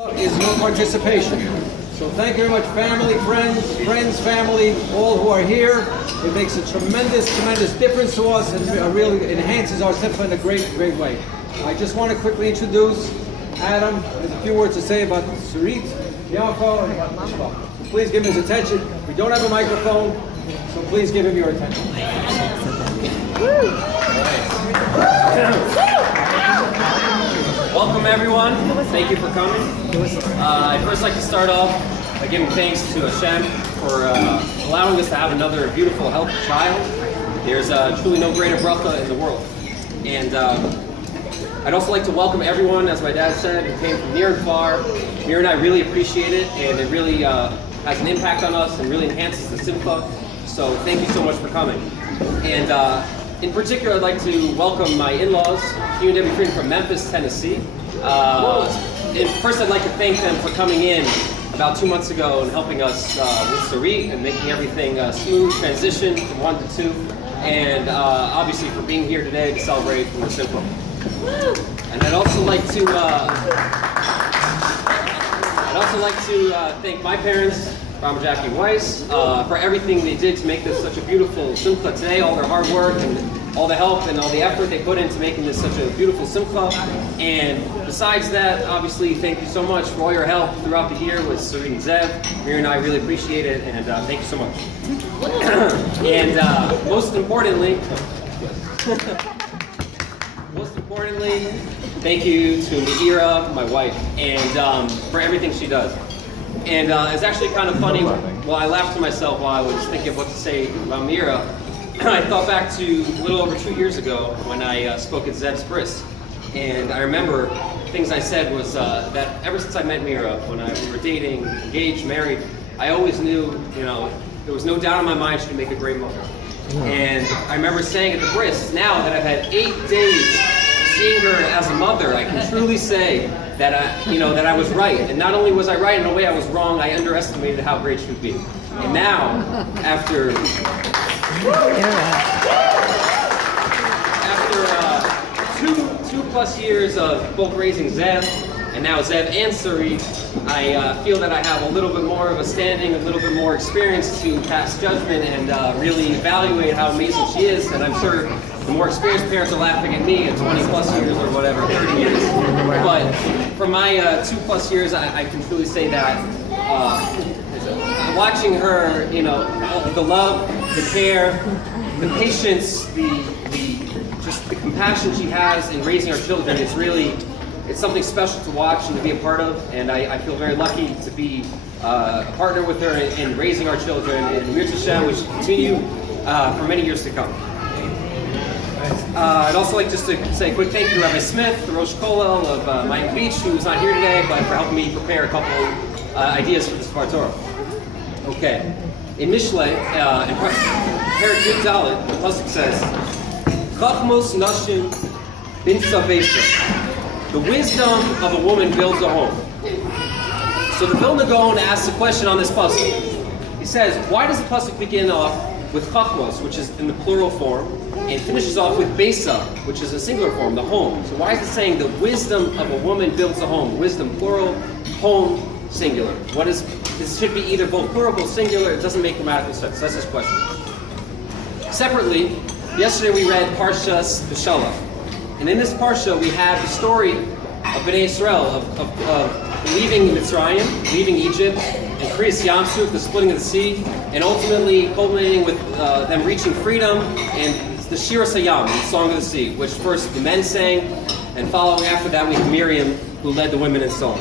Is no participation. So thank you very much, family, friends, family, all who are here. It makes a tremendous difference to us and really enhances our simcha in a great way. I just want to quickly introduce Adam. There's a few words to say about Sarit, Yafo, and about Mishpach. So please give him his attention. We don't have a microphone, so please give him your attention. Welcome everyone. Thank you for coming. I'd first like to start off by giving thanks to Hashem for allowing us to have another beautiful, healthy child. There's truly no greater bracha in the world. And I'd also like to welcome everyone, as my dad said, who came from near and far. Mir and I really appreciate it, and it really has an impact on us and really enhances the simcha. So thank you so much for coming. And in particular, I'd like to welcome my in-laws, Hugh and Debbie Frieden from Memphis, Tennessee. And first, I'd like to thank them for coming in about 2 months ago and helping us with Sarit and making everything smooth transition from 1 to 2. And obviously for being here today to celebrate from the Simcha. And I'd also like to thank my parents, Ram and Jackie Weiss, for everything they did to make this such a beautiful simcha today, all their hard work and all the help and all the effort they put into making this such a beautiful simcha. And besides that, obviously, thank you so much for all your help throughout the year with Sarit and Zev. Mir and I really appreciate it, and thank you so much. And most importantly, thank you to Meira, my wife, and for everything she does. And it's actually kind of funny, while I laughed to myself while I was thinking of what to say about Meira, I thought back to a little over 2 years ago when I spoke at Zev's bris. And I remember things I said was that ever since I met Meira, when we were dating, engaged, married, I always knew, there was no doubt in my mind she would make a great mother. And I remember saying at the bris, now that I've had 8 days seeing her as a mother, I can truly say that I was right. And not only was I right in a way I was wrong, I underestimated how great she would be. And now, after 2+ years of both raising Zev, and now Zev and Sarit, I feel that I have a little bit more of a standing, a little bit more experience to pass judgment and really evaluate how amazing she is. And I'm sure the more experienced parents are laughing at me at 20+ years or whatever, 30 years. But for my 2+ years, I can truly say that watching her, the love, the care, the patience, just the compassion she has in raising our children, it's something special to watch and to be a part of. And I feel very lucky to be a partner with her in raising our children. And Mir Hashem, we should continue for many years to come. I'd also like just to say a quick thank you to Rabbi Smith, the Rosh Kollel of Miami Beach, who's not here today, but for helping me prepare a couple ideas for this Sefer Torah. Okay. In Mishlei, in Perek Yud Dalet, the pasuk says, "Chachmos nashim binsa beisa." The wisdom of a woman builds a home. So the Vilna Gaon asks a question on this pasuk. He says, why does the pasuk begin off with chachmos, which is in the plural form, and finishes off with beisa, which is a singular form, the home? So why is it saying the wisdom of a woman builds a home? Wisdom plural, home singular. This should be either both plural or singular. It doesn't make grammatical sense. That's his question. Separately, yesterday we read Parshas Beshalach. And in this Parsha we have the story of Bnei Israel, of leaving Mitzrayim, leaving Egypt, and Kriyas Yam Suf, the splitting of the sea, and ultimately culminating with them reaching freedom and the Shir Hayam, the Song of the Sea, which first the men sang, and following after that we have Miriam, who led the women in song.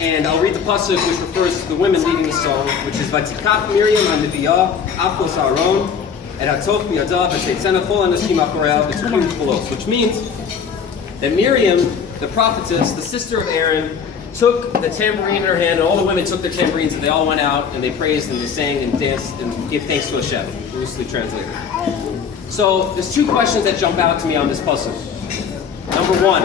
And I'll read the pasuk which refers to the women leading the song, which is Vatikach Miriam HaNeviah Afos Aaron et Hatoch Biyadav V'Teitzena Chol Anashim Achoreha V'Tukim Chulos, which means that Miriam, the prophetess, the sister of Aaron, took the tambourine in her hand, and all the women took their tambourines, and they all went out and they praised and they sang and danced and gave thanks to Hashem, loosely translated. So there's 2 questions that jump out to me on this pasuk. Number 1,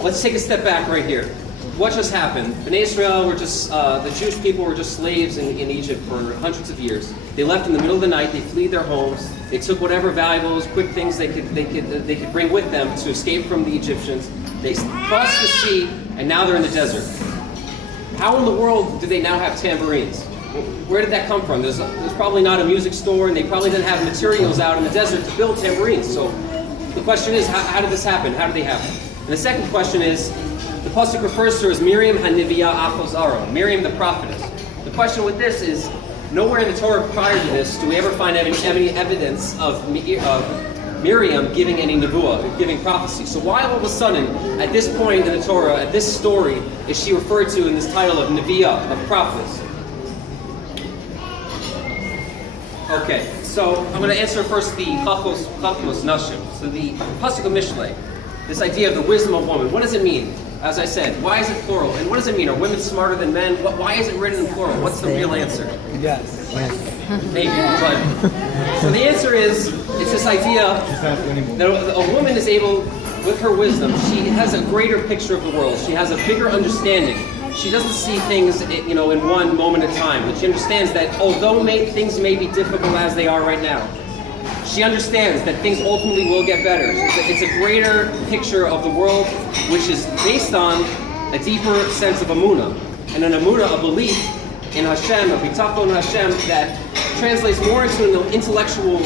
let's take a step back right here. What just happened? Bnei Israel were just, the Jewish people were just slaves in Egypt for hundreds of years. They left in the middle of the night, they fled their homes, they took whatever valuables, quick things they could bring with them to escape from the Egyptians. They crossed the sea, and now they're in the desert. How in the world do they now have tambourines? Where did that come from? There's probably not a music store, and they probably didn't have materials out in the desert to build tambourines. So the question is, how did this happen? How did they happen? And the second question is, the pasuk refers to her as Miriam Haniviyah Achos Aaron, Miriam the prophetess. The question with this is, nowhere in the Torah prior to this do we ever find any evidence of Miriam giving any nevuah, giving prophecy. So why all of a sudden, at this point in the Torah, at this story, is she referred to in this title of Neviah, of prophetess? Okay, so I'm going to answer first the Chachmos Nashim. So the pasuk of Mishlei, this idea of the wisdom of woman. What does it mean? As I said, why is it plural? And what does it mean? Are women smarter than men? Why is it written in plural? What's the real answer? Yes. Maybe, but so the answer is, it's this idea that a woman is able, with her wisdom, she has a greater picture of the world. She has a bigger understanding. She doesn't see things, in one moment at a time. But she understands that although things may be difficult as they are right now, she understands that things ultimately will get better. It's a greater picture of the world, which is based on a deeper sense of emunah. And an emunah, a belief in Hashem, a bitachon Hashem, that translates more into an intellectual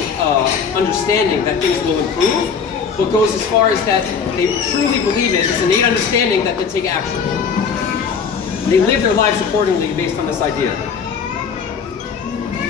understanding that things will improve, but goes as far as that they truly believe it. It's an innate understanding that they take action. They live their lives accordingly based on this idea.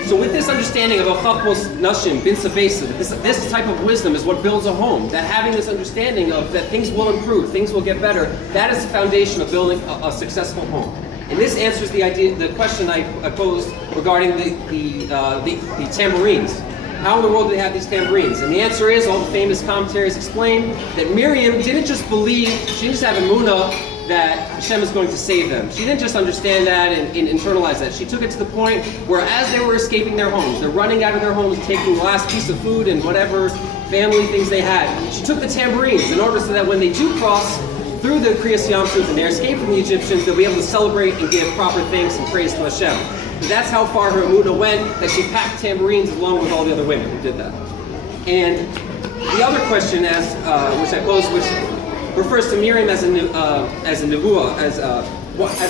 So with this understanding of Chachmos Nashim, Bin Sabesa, this type of wisdom is what builds a home. That having this understanding of that things will improve, things will get better, that is the foundation of building a successful home. And this answers the question I posed regarding the tambourines. How in the world do they have these tambourines? And the answer is, all the famous commentaries explain that Miriam didn't just believe, she didn't just have emunah that Hashem is going to save them. She didn't just understand that and internalize that. She took it to the point where as they were escaping their homes, they're running out of their homes, taking the last piece of food and whatever family things they had. She took the tambourines in order so that when they do cross through the Kriyas Yam Suf and they escape from the Egyptians, they'll be able to celebrate and give proper thanks and praise to Hashem. And that's how far her emunah went, that she packed tambourines along with all the other women who did that. And the other question, which I posed, which refers to Miriam as a nevuah, as a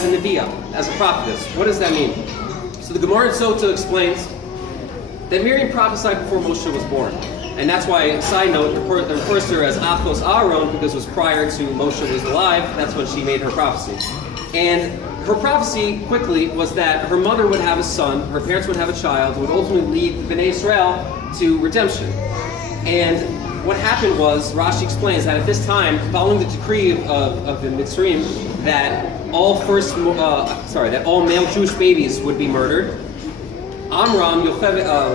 neviah, as a prophetess. What does that mean? So the Gemara in Sota explains that Miriam prophesied before Moshe was born. And that's why, side note, it refers to her as Achos Aaron, because it was prior to Moshe was alive. That's when she made her prophecy. And her prophecy, quickly, was that her mother would have a son, her parents would have a child, who would ultimately lead Bnei Israel to redemption. And what happened was, Rashi explains that at this time, following the decree of the Mitzrayim, that all male Jewish babies would be murdered, Amram,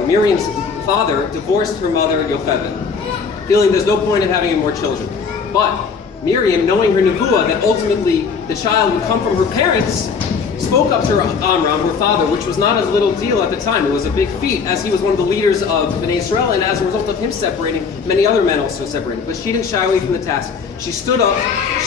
Miriam's father, divorced her mother, Yocheved, feeling there's no point in having any more children. But Miriam, knowing her nevuah, that ultimately the child would come from her parents, spoke up to Amram, her father, which was not a little deal at the time. It was a big feat, as he was one of the leaders of Bnei Israel, and as a result of him separating, many other men also separated. But she didn't shy away from the task. She stood up,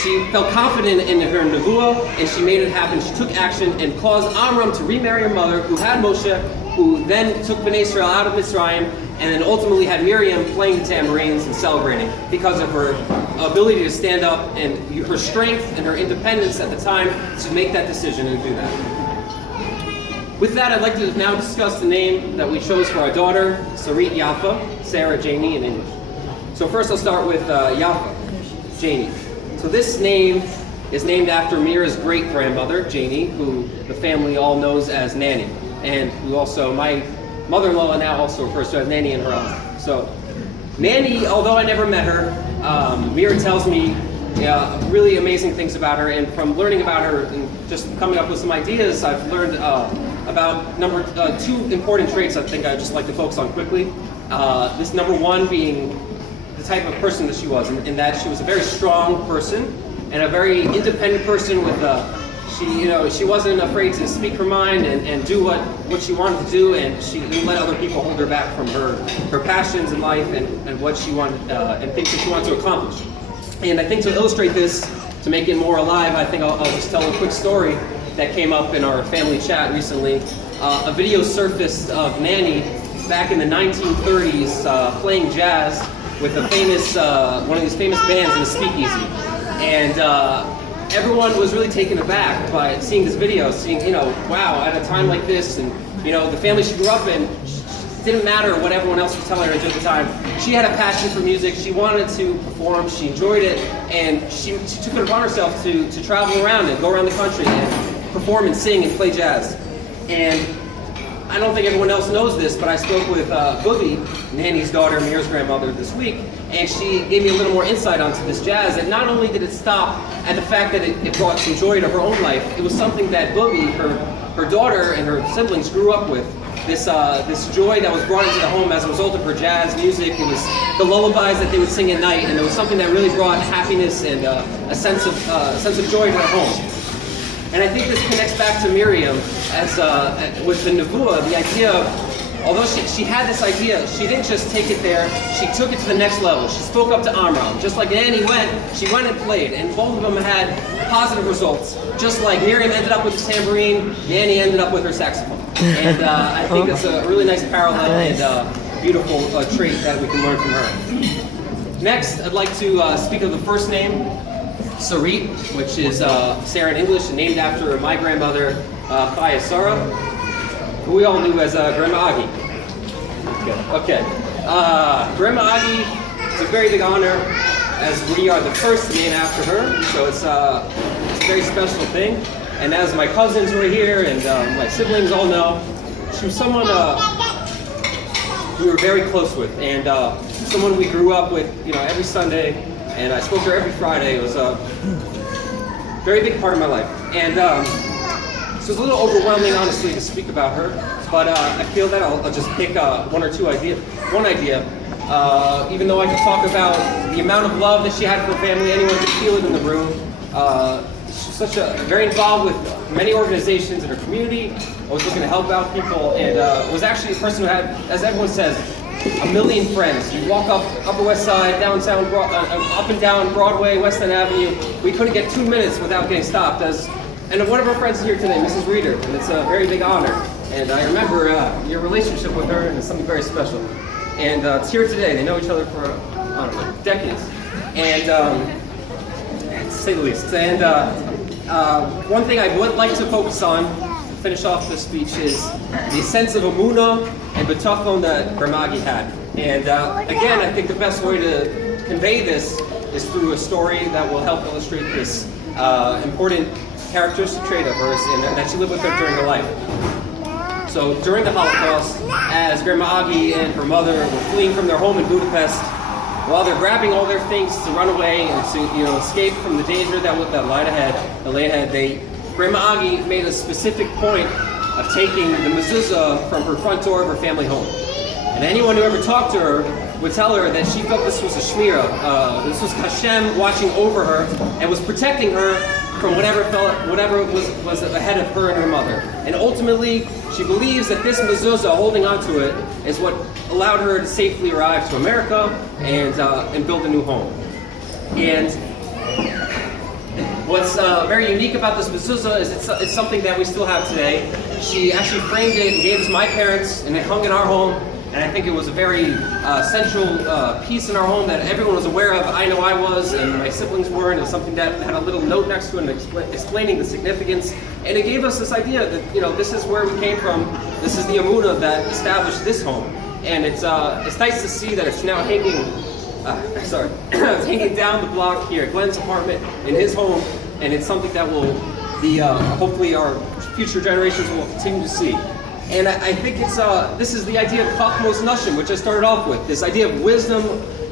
she felt confident in her nevuah, and she made it happen. She took action and caused Amram to remarry her mother, who had Moshe, who then took Bnei Israel out of Mitzrayim, and then ultimately had Miriam playing the tambourines and celebrating because of her ability to stand up and her strength and her independence at the time to make that decision and do that. With that, I'd like to now discuss the name that we chose for our daughter, Sarit Yafa, Sarah Janie in English. So first I'll start with Yafa, Janie. So this name is named after Mira's great-grandmother, Janie, who the family all knows as Nanny. And who also, my mother-in-law now also refers to as Nanny in her honor. So, Nanny, although I never met her, Mira tells me really amazing things about her, and from learning about her and just coming up with some ideas, I've learned about two important traits I think I'd just like to focus on quickly. This number one being the type of person that she was, in that she was a very strong person and a very independent person with she wasn't afraid to speak her mind and do what she wanted to do, and she didn't let other people hold her back from her passions in life and what she wanted and things that she wanted to accomplish. And I think to illustrate this, to make it more alive, I think I'll just tell a quick story that came up in our family chat recently. A video surfaced of Nanny back in the 1930s playing jazz with a famous one of these famous bands in a speakeasy. And everyone was really taken aback by seeing this video, seeing, wow, at a time like this, and, the family she grew up in, it didn't matter what everyone else was telling her at the time. She had a passion for music. She wanted to perform. She enjoyed it, and she took it upon herself to travel around and go around the country and perform and sing and play jazz. And I don't think everyone else knows this, but I spoke with Booby, Nanny's daughter, Mir's grandmother, this week, and she gave me a little more insight onto this jazz. And not only did it stop at the fact that it brought some joy to her own life, it was something that Booby, her daughter, and her siblings grew up with. This joy that was brought into the home as a result of her jazz music. It was the lullabies that they would sing at night, and it was something that really brought happiness and a sense of joy to her home. And I think this connects back to Miriam as with the Nevuah, the idea of, although she had this idea, she didn't just take it there, she took it to the next level. She spoke up to Amram. Just like Nanny went, she went and played, and both of them had positive results. Just like Miriam ended up with the tambourine, Nanny ended up with her saxophone. And I think that's a really nice parallel and beautiful trait that we can learn from her. Next, I'd like to speak of the first name, Sarit, which is Sarah in English, and named after my grandmother, Chaya Sarah, who we all knew as Grandma Agi. Okay. Grandma Agi is a very big honor, as we are the first to name after her, so it's a very special thing. And as my cousins were here and my siblings all know, she was someone we were very close with, and someone we grew up with, every Sunday, and I spoke to her every Friday. It was a very big part of my life. And so it's a little overwhelming, honestly, to speak about her, but I feel that I'll just pick one or two ideas. One idea, even though I could talk about the amount of love that she had for her family, anyone could feel it in the room. She's very involved with many organizations in her community, always looking to help out people, and was actually a person who had, as everyone says, a million friends. You walk up Upper West Side, downtown, up and down Broadway, West End Avenue. We couldn't get 2 minutes without getting stopped. And one of our friends is here today, Mrs. Reeder, and it's a very big honor. And I remember your relationship with her, and it's something very special. And it's here today. They know each other for, I don't know, decades. And to say the least. And one thing I would like to focus on, to finish off this speech, is the sense of emunah and bitachon that Grandma Agi had. And again, I think the best way to convey this is through a story that will help illustrate this important characteristic trait of hers, and that she lived with her during her life. So during the Holocaust, as Grandma Agi and her mother were fleeing from their home in Budapest, while they're grabbing all their things to run away and to escape from the danger that lay ahead, Grandma Agi made a specific point of taking the mezuzah from her front door of her family home. And anyone who ever talked to her would tell her that she felt this was a shmirah. This was Hashem watching over her and was protecting her from whatever was ahead of her and her mother. And ultimately, she believes that this mezuzah, holding onto it, is what allowed her to safely arrive to America and build a new home. And what's very unique about this mezuzah is it's something that we still have today. She actually framed it and gave it to my parents, and it hung in our home. And I think it was a very central piece in our home that everyone was aware of. I know I was, and my siblings were, and it was something that had a little note next to it explaining the significance. And it gave us this idea that, this is where we came from. This is the emunah that established this home. And it's nice to see that it's now hanging, it's hanging down the block here at Glenn's apartment in his home. And it's something that will be, hopefully our future generations will continue to see. And I think this is the idea of chachmos nashim, which I started off with. This idea of wisdom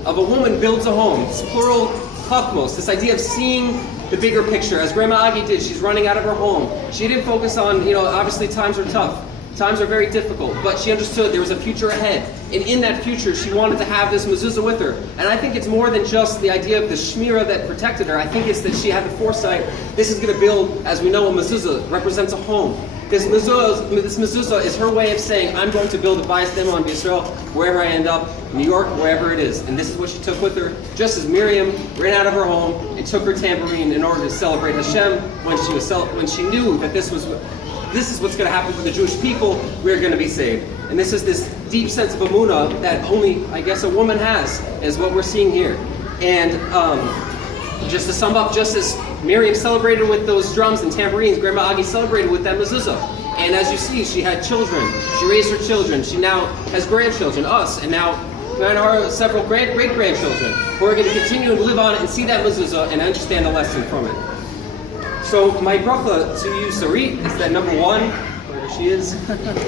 of a woman builds a home. It's plural chachmos. This idea of seeing the bigger picture. As Grandma Agi did, she's running out of her home. She didn't focus on, obviously times are tough. Times are very difficult, but she understood there was a future ahead. And in that future, she wanted to have this mezuzah with her. And I think it's more than just the idea of the shmirah that protected her. I think it's that she had the foresight. This is going to build, as we know, a mezuzah represents a home. This mezuzah is her way of saying, I'm going to build a bayis ne'eman b'Yisrael wherever I end up, New York, wherever it is. And this is what she took with her, just as Miriam ran out of her home and took her tambourine in order to celebrate Hashem when she knew that this is what's going to happen for the Jewish people. We're going to be saved. And this is this deep sense of emunah that only, I guess, a woman has, is what we're seeing here. And Just to sum up, just as Miriam celebrated with those drums and tambourines, Grandma Agi celebrated with that mezuzah. And as you see, she had children. She raised her children. She now has grandchildren, us, and now our several great-grandchildren who are going to continue to live on it and see that mezuzah and understand the lesson from it. So my bracha to you, Sarit, is that number one, wherever she is,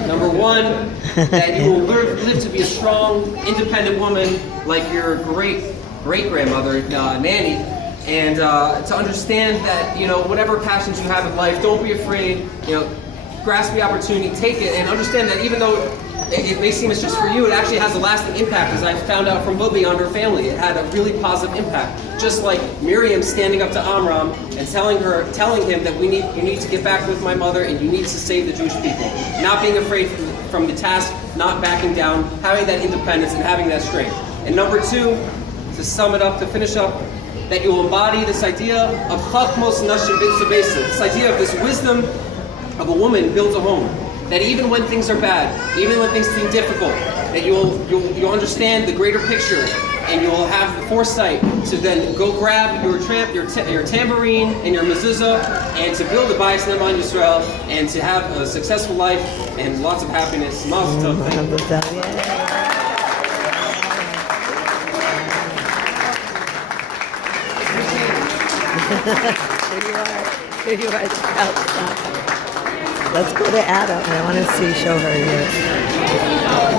number one, that you will live to be a strong, independent woman like your great-grandmother, Nanny, and to understand that, whatever passions you have in life, don't be afraid, grasp the opportunity, take it, and understand that even though it may seem it's just for you, it actually has a lasting impact, as I found out from Lily on her family. It had a really positive impact. Just like Miriam standing up to Amram and telling him that you need to get back with my mother and you need to save the Jewish people. Not being afraid from the task, not backing down, having that independence and having that strength. And number two, to sum it up, to finish up, that you will embody this idea of Chachmos Nashim B'Tzabesa, this idea of this wisdom of a woman builds a home. That even when things are bad, even when things seem difficult, that you'll understand the greater picture, and you'll have the foresight to then go grab your tambourine and your mezuzah, and to build a Bayis Ne'eman Yisrael, and to have a successful life and lots of happiness. Mazel tov. Here you are. Let's go to Adam. I want to show her here.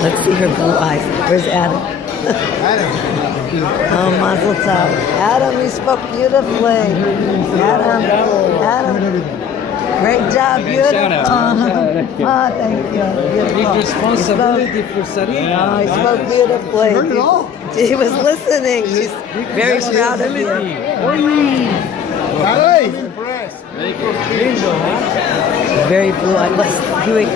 Let's see her blue eyes. Where's Adam? Oh, Mazel Tov. Adam, you spoke beautifully. Adam. Great job, beautiful. Oh, thank you. Beautiful. Big responsibility for Sarit. Oh, he spoke beautifully. She heard it all. She was listening. She's very proud of you. Very blue eyed. Let's do it.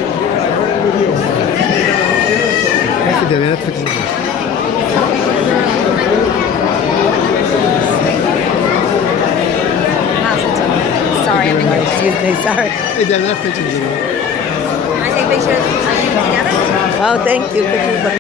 Sorry, I'm here. Excuse me, sorry. I take pictures together. Oh, thank you.